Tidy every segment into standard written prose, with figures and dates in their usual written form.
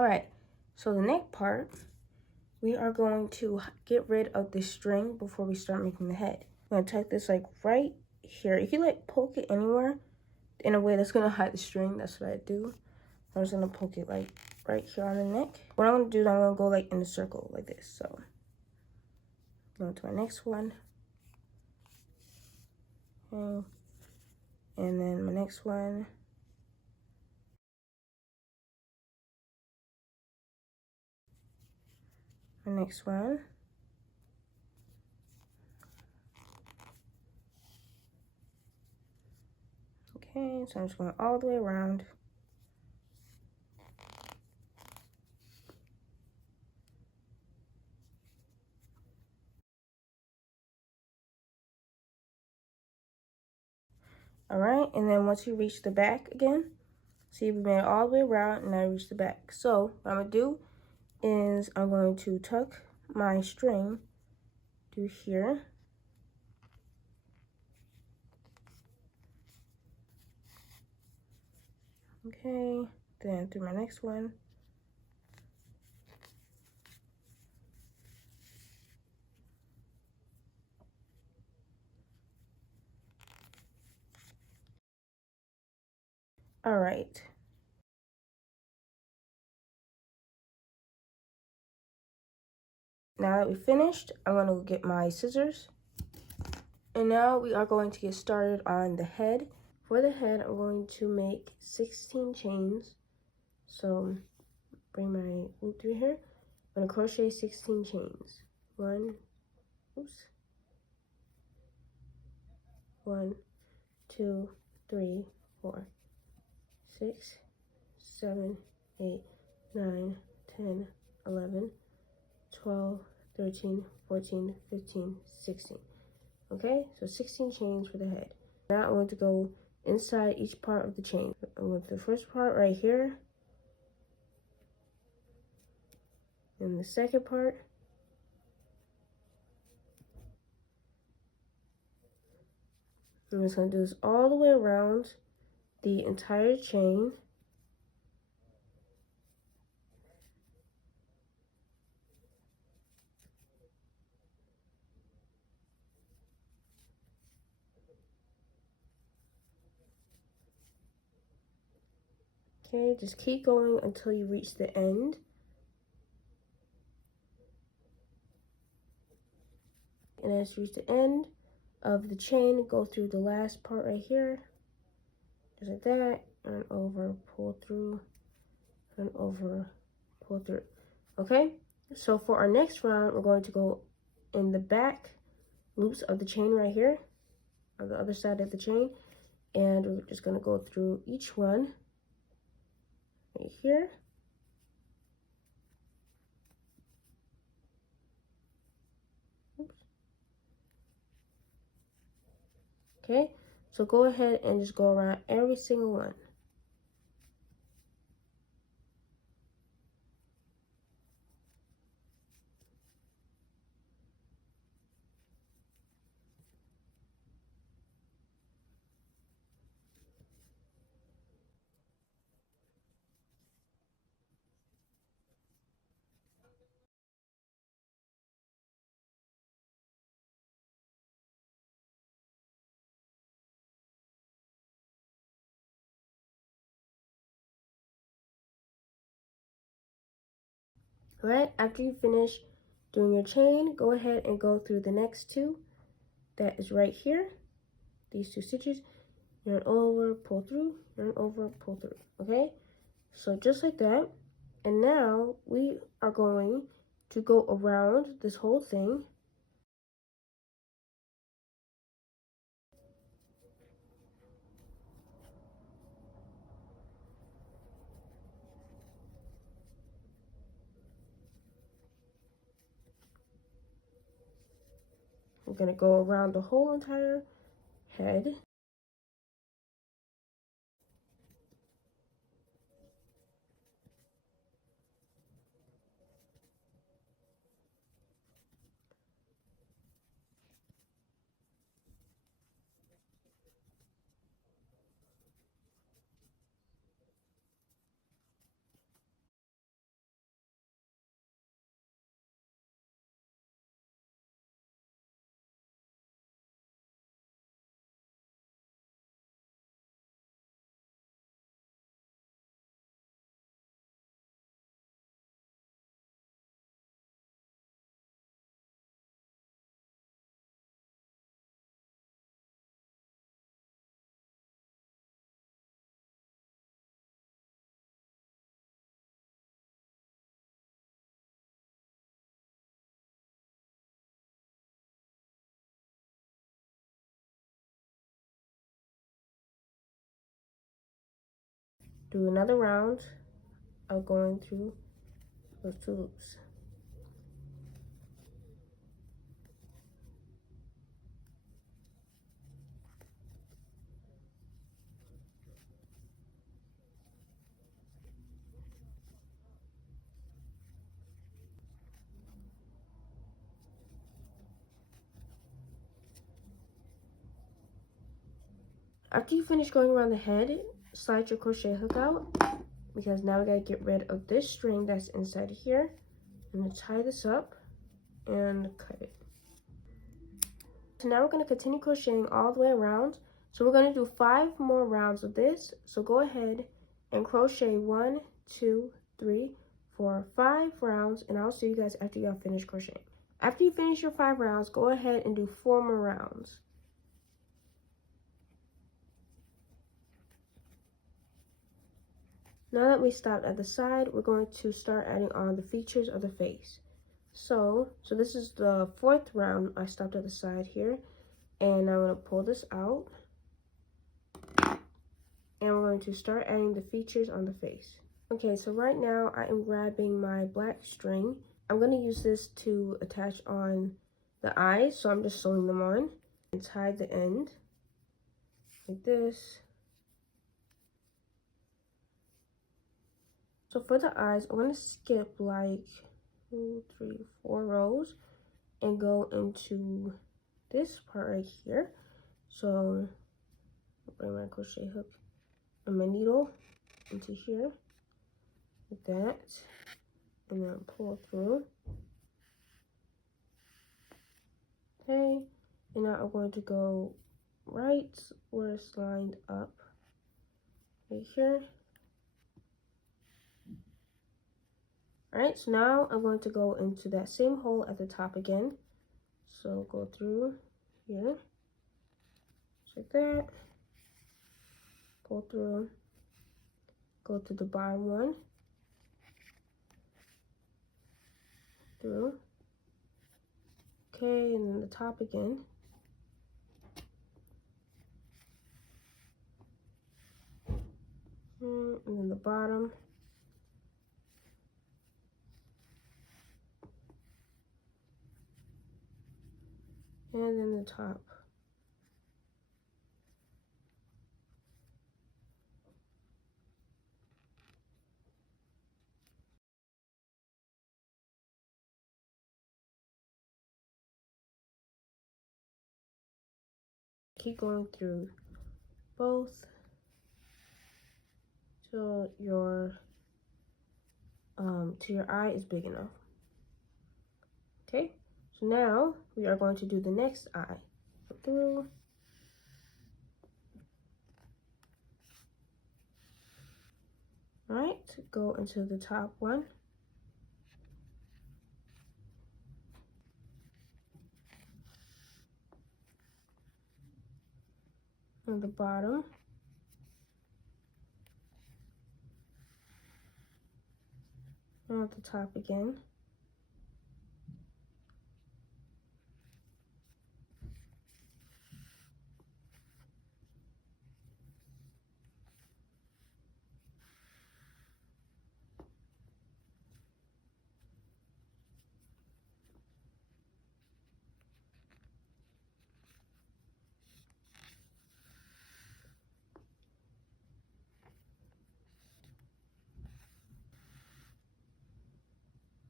All right, so the neck part, we are going to get rid of the string before we start making the head. I'm gonna tuck this like right here. You can like poke it anywhere in a way that's gonna hide the string. That's what I do. I'm just gonna poke it like right here on the neck. What I'm gonna do is I'm gonna go like in a circle like this. So go to my next one. Okay. And then my next one. My next one. Okay, so I'm just going all the way around. All right, and then once you reach the back again, see we made it all the way around and now I reach the back. So what I'm gonna do is I'm going to tuck my string through here. Okay, then through my next one. All right. Now that we finished, I'm gonna go get my scissors. And now we are going to get started on the head. For the head, I'm going to make 16 chains. So bring my loop through here. I'm gonna crochet 16 chains. 1, 2, 3, 4, 6, 7, 8, 9, 10, 11, 12, 13, 14, 15, 16. Okay, so 16 chains for the head. Now I'm going to go inside each part of the chain. I'm going to the first part right here. And the second part. I'm just going to do this all the way around the entire chain. Okay, just keep going until you reach the end. And as you reach the end of the chain, go through the last part right here. Just like that. Turn over, pull through, turn over, pull through. Okay, so for our next round, we're going to go in the back loops of the chain right here, on the other side of the chain. And we're just going to go through each one right here. Oops. Okay, so go ahead and just go around every single one. All right, after you finish doing your chain, go ahead and go through the next two. That is right here, these two stitches. Yarn over, pull through, yarn over, pull through. Okay, so just like that. And now we are going to go around this whole thing. We're gonna go around the whole entire head. do another round of going through those 2 loops. After you finish going around the head, slide your crochet hook out, because now we gotta get rid of this string that's inside of here. I'm gonna tie this up and cut it. So now we're gonna continue crocheting all the way around. So we're gonna do 5 more rounds of this. So go ahead and crochet 1, 2, 3, 4, 5 rounds, and I'll see you guys after y'all finish crocheting. After you finish your 5 rounds, go ahead and do 4 more rounds. Now that we stopped at the side, we're going to start adding on the features of the face. So this is the 4th round. I stopped at the side here, and I'm going to pull this out, and we're going to start adding the features on the face. Okay, so right now I am grabbing my black string. I'm going to use this to attach on the eyes, so I'm just sewing them on and tie the end like this. So for the eyes, I'm going to skip like 2, 3, 4 rows and go into this part right here. So I'll bring my crochet hook and my needle into here like that, and then pull through. Okay, and now I'm going to go right where it's lined up right here. Alright, so now I'm going to go into that same hole at the top again. So go through here, just like that, pull through, go to the bottom one, through, okay, and then the top again. And then the bottom. And then the top. Keep going through both till your eye is big enough. Okay, so now we are going to do the next eye. Go through. Alright, go into the top one. And the bottom. And at the top again.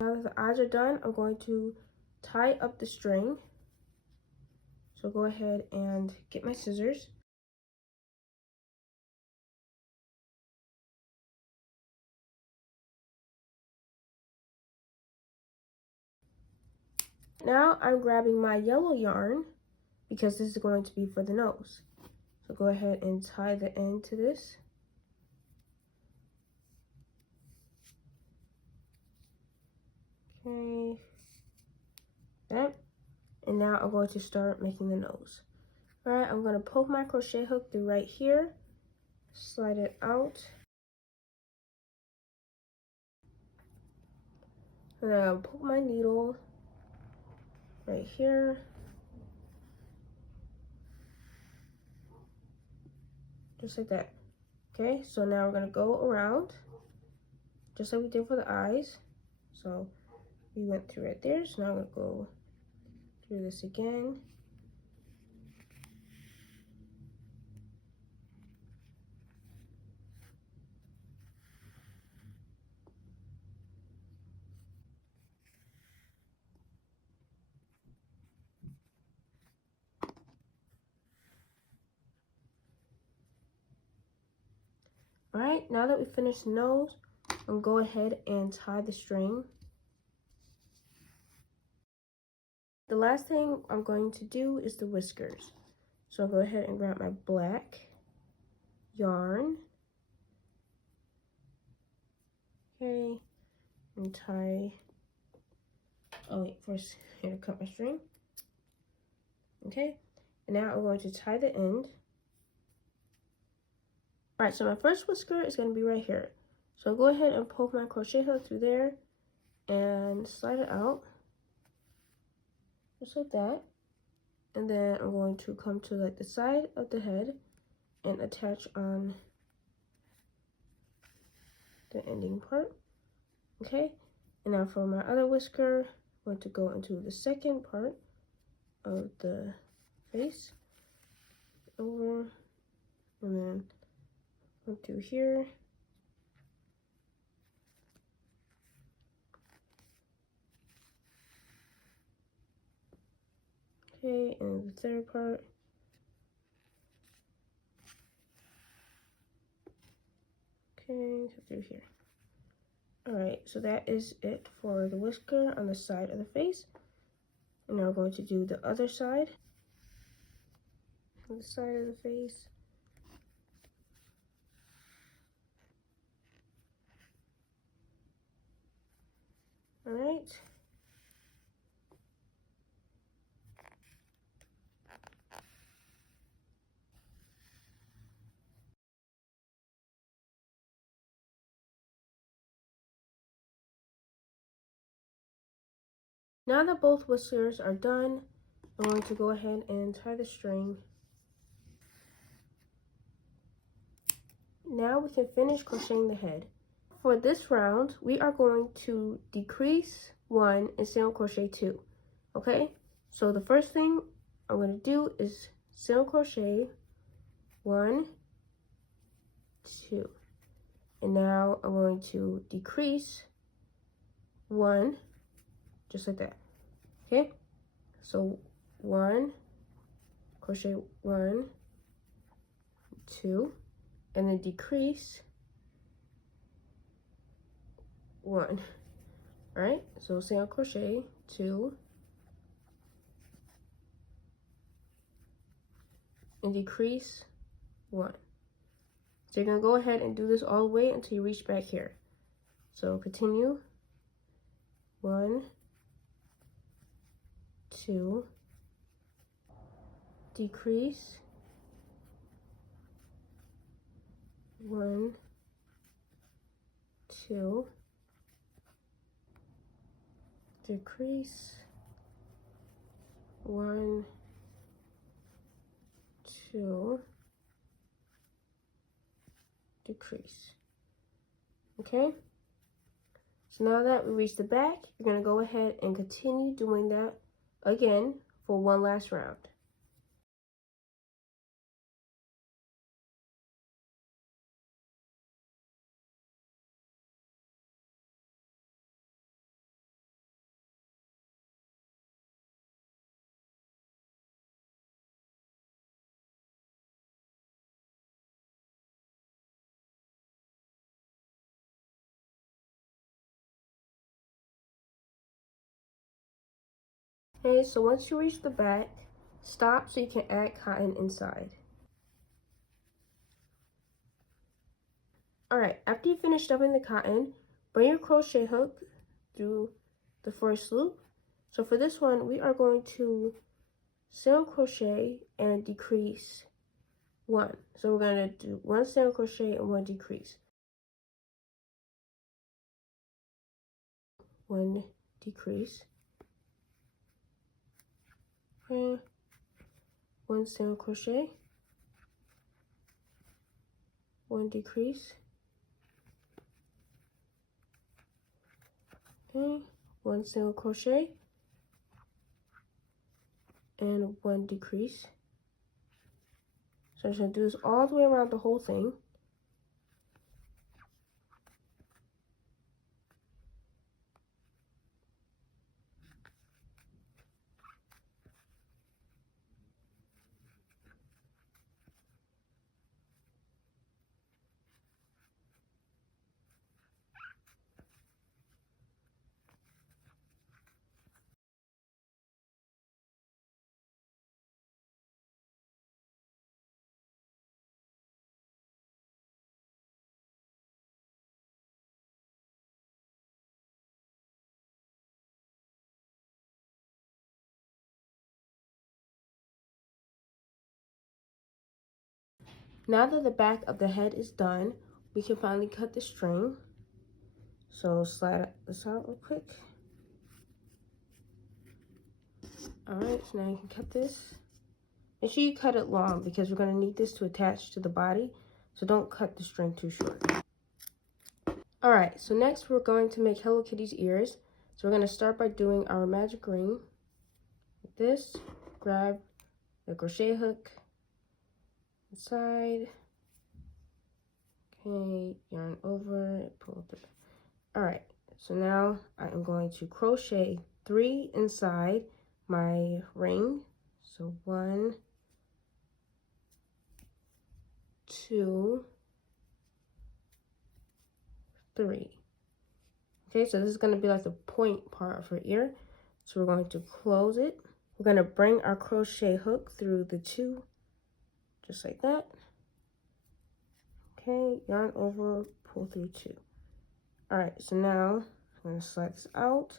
Now that the eyes are done, I'm going to tie up the string. So go ahead and get my scissors. Now I'm grabbing my yellow yarn because this is going to be for the nose. So go ahead and tie the end to this. Okay, that. And now I'm going to start making the nose. Alright, I'm going to poke my crochet hook through right here, slide it out, and then I'll poke my needle right here, just like that. Okay, so now we're gonna go around just like we did for the eyes. So we went through right there, so now I'm gonna go through this again. All right, now that we finished the nose, I'm gonna go ahead and tie the string. The last thing I'm going to do is the whiskers. So I'll go ahead and grab my black yarn. Okay, and tie, oh wait, first I'm gonna cut my string. Okay, and now I'm going to tie the end. All right, so my first whisker is gonna be right here. So I'll go ahead and poke my crochet hook through there and slide it out, just like that. And then I'm going to come to like the side of the head and attach on the ending part. Okay, and now for my other whisker, I'm going to go into the second part of the face, over, and then go through here. Okay, and the third part. Okay, so through here. Alright, so that is it for the whisker on the side of the face. And now we're going to do the other side. On the side of the face. Alright. Now that both whiskers are done, I'm going to go ahead and tie the string. Now we can finish crocheting the head. For this round, we are going to decrease 1 and single crochet 2. Okay? So the first thing I'm going to do is single crochet 1, 2. And now I'm going to decrease 1, just like that. Okay? So 1, crochet 1, 2, and then decrease 1. Alright? So single crochet 2, and decrease 1. So you're going to go ahead and do this all the way until you reach back here. So continue. 1, 2, decrease 1, 2, decrease 1, 2, decrease. Okay? So now that we reach the back, you're going to go ahead and continue doing that again for one last round. Okay, so once you reach the back, stop so you can add cotton inside. Alright, after you finish stuffing the cotton, bring your crochet hook through the first loop. So for this one, we are going to single crochet and decrease 1. So we're going to do 1 single crochet and 1 decrease. 1 decrease. Okay. 1 single crochet. 1 decrease, okay, 1 single crochet, and 1 decrease. So I'm just going to do this all the way around the whole thing. Now that the back of the head is done, we can finally cut the string. So slide this out real quick. Alright, so now you can cut this. Make sure you cut it long because we're going to need this to attach to the body. So don't cut the string too short. Alright, so next we're going to make Hello Kitty's ears. So we're going to start by doing our magic ring. Like this. Grab the crochet hook inside. Okay, yarn over, pull through. Alright, so now I am going to crochet 3 inside my ring. So 1, 2, 3. Okay, so this is going to be like the point part of her ear. So we're going to close it. We're going to bring our crochet hook through the 2, just like that. Okay, yarn over, pull through 2. Alright, so now I'm going to slide this out.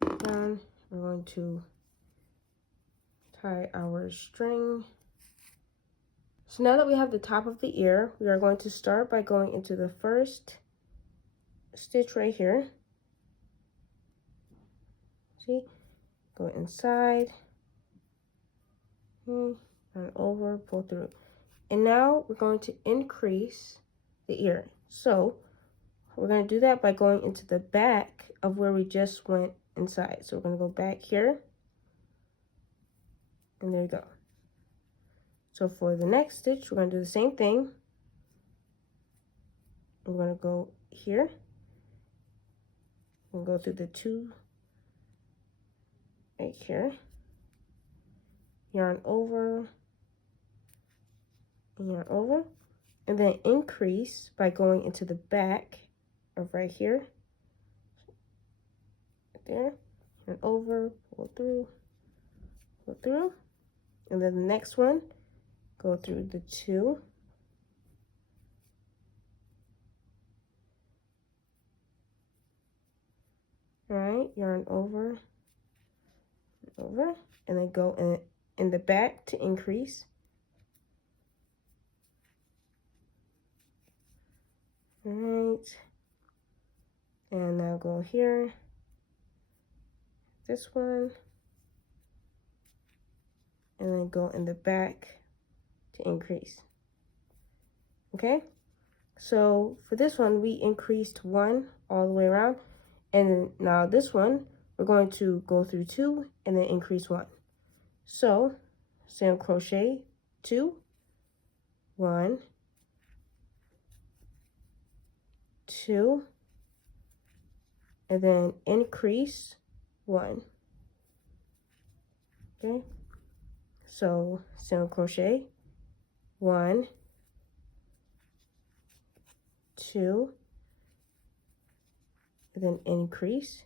Down. We're going to tie our string. So now that we have the top of the ear, we are going to start by going into the first stitch right here. See? Go inside. And over, pull through. And now we're going to increase the ear. So we're going to do that by going into the back of where we just went inside. So we're going to go back here. And there you go. So for the next stitch, we're going to do the same thing. We're going to go here. And go through the 2 right here. Yarn over. And yarn over. And then increase by going into the back of right here. Right there. Yarn over, pull through. Pull through. And then the next one, go through the 2. All right, yarn over, over, and then go in the back to increase. All right, and now go here, this one, and then go in the back to increase. Okay, so for this one, we increased 1 all the way around, and now this one, we're going to go through 2 and then increase 1. So, single crochet 2, 1, 2, and then increase 1. Okay, so single crochet 1, 2, and then increase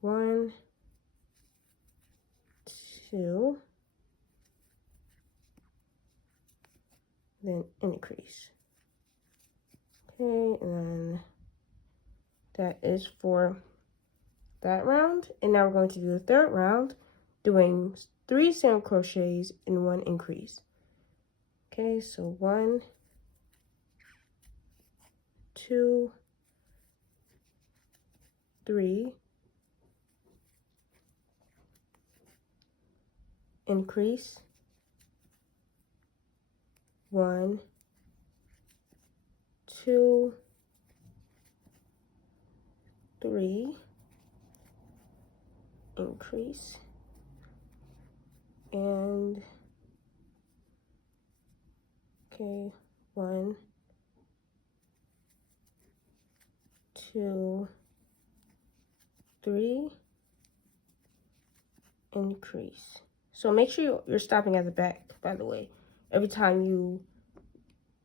1, 2, then increase. Okay, and then that is for that round. And now we're going to do the third round, doing 3 single crochets and 1 increase. Okay, so 1, 2, 3, increase, 1, 2, 3, increase, and okay, 1, 2, 3, increase. So make sure you're stopping at the back, by the way. Every time you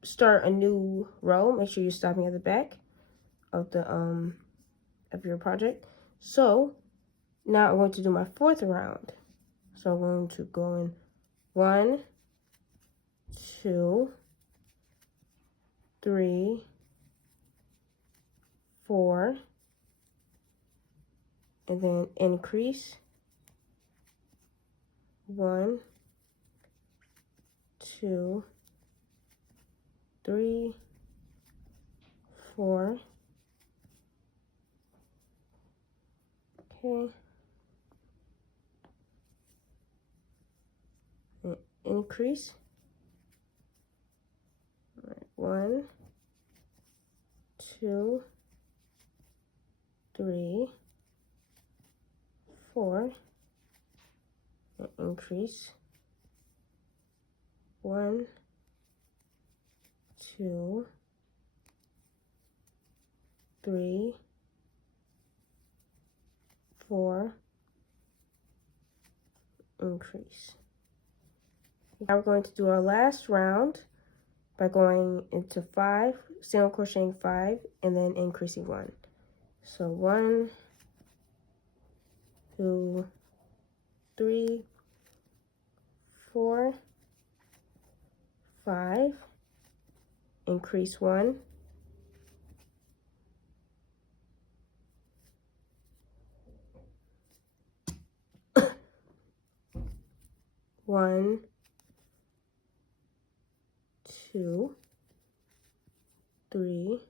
start a new row, make sure you're stopping at the back of the of your project. So now I'm going to do my 4th round. So I'm going to go in 1, 2, 3, 4, and then increase. 1, 2, 3, 4. Okay. And increase. 1, 2, 3, 4. And increase. 1, 2, 3, 4, increase. Now we're going to do our last round by going into 5, single crocheting 5, and then increasing 1. So 1, 2, 3, 4, 5, increase 1, 1, 2, 3,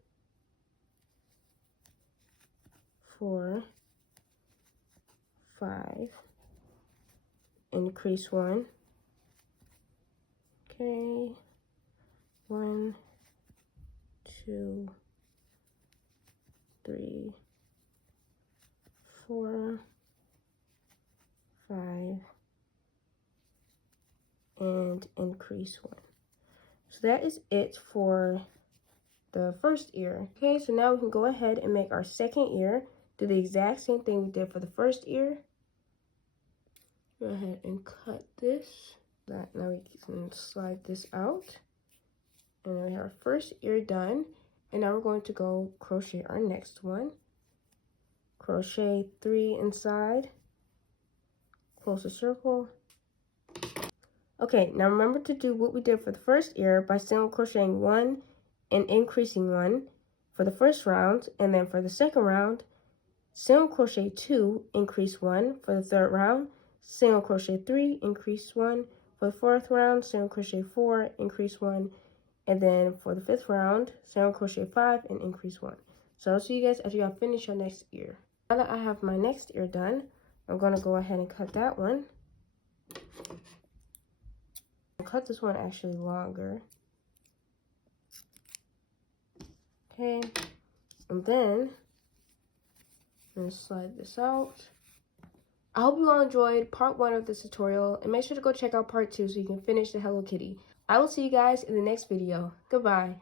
4, 5, increase 1. Okay, 1, 2, 3, 4, 5, and increase 1. So that is it for the first ear. Okay, so now we can go ahead and make our second ear. Do the exact same thing we did for the first ear. Go ahead and cut this. Now we can slide this out. And then we have our first ear done. And now we're going to go crochet our next one. Crochet 3 inside. Close a circle. Okay, now remember to do what we did for the first ear by single crocheting 1 and increasing 1 for the first round, and then for the second round, single crochet 2, increase 1 for the third round, single crochet 3, increase 1 for the fourth round, single crochet 4, increase 1, and then for the fifth round, single crochet 5 and increase 1. So I'll see you guys after you have finished your next ear. Now that I have my next ear done, I'm going to go ahead and cut that one. I'll cut this one actually longer. Okay, and then I'm going to slide this out. I hope you all enjoyed part 1 of this tutorial, and make sure to go check out part 2 so you can finish the Hello Kitty. I will see you guys in the next video. Goodbye.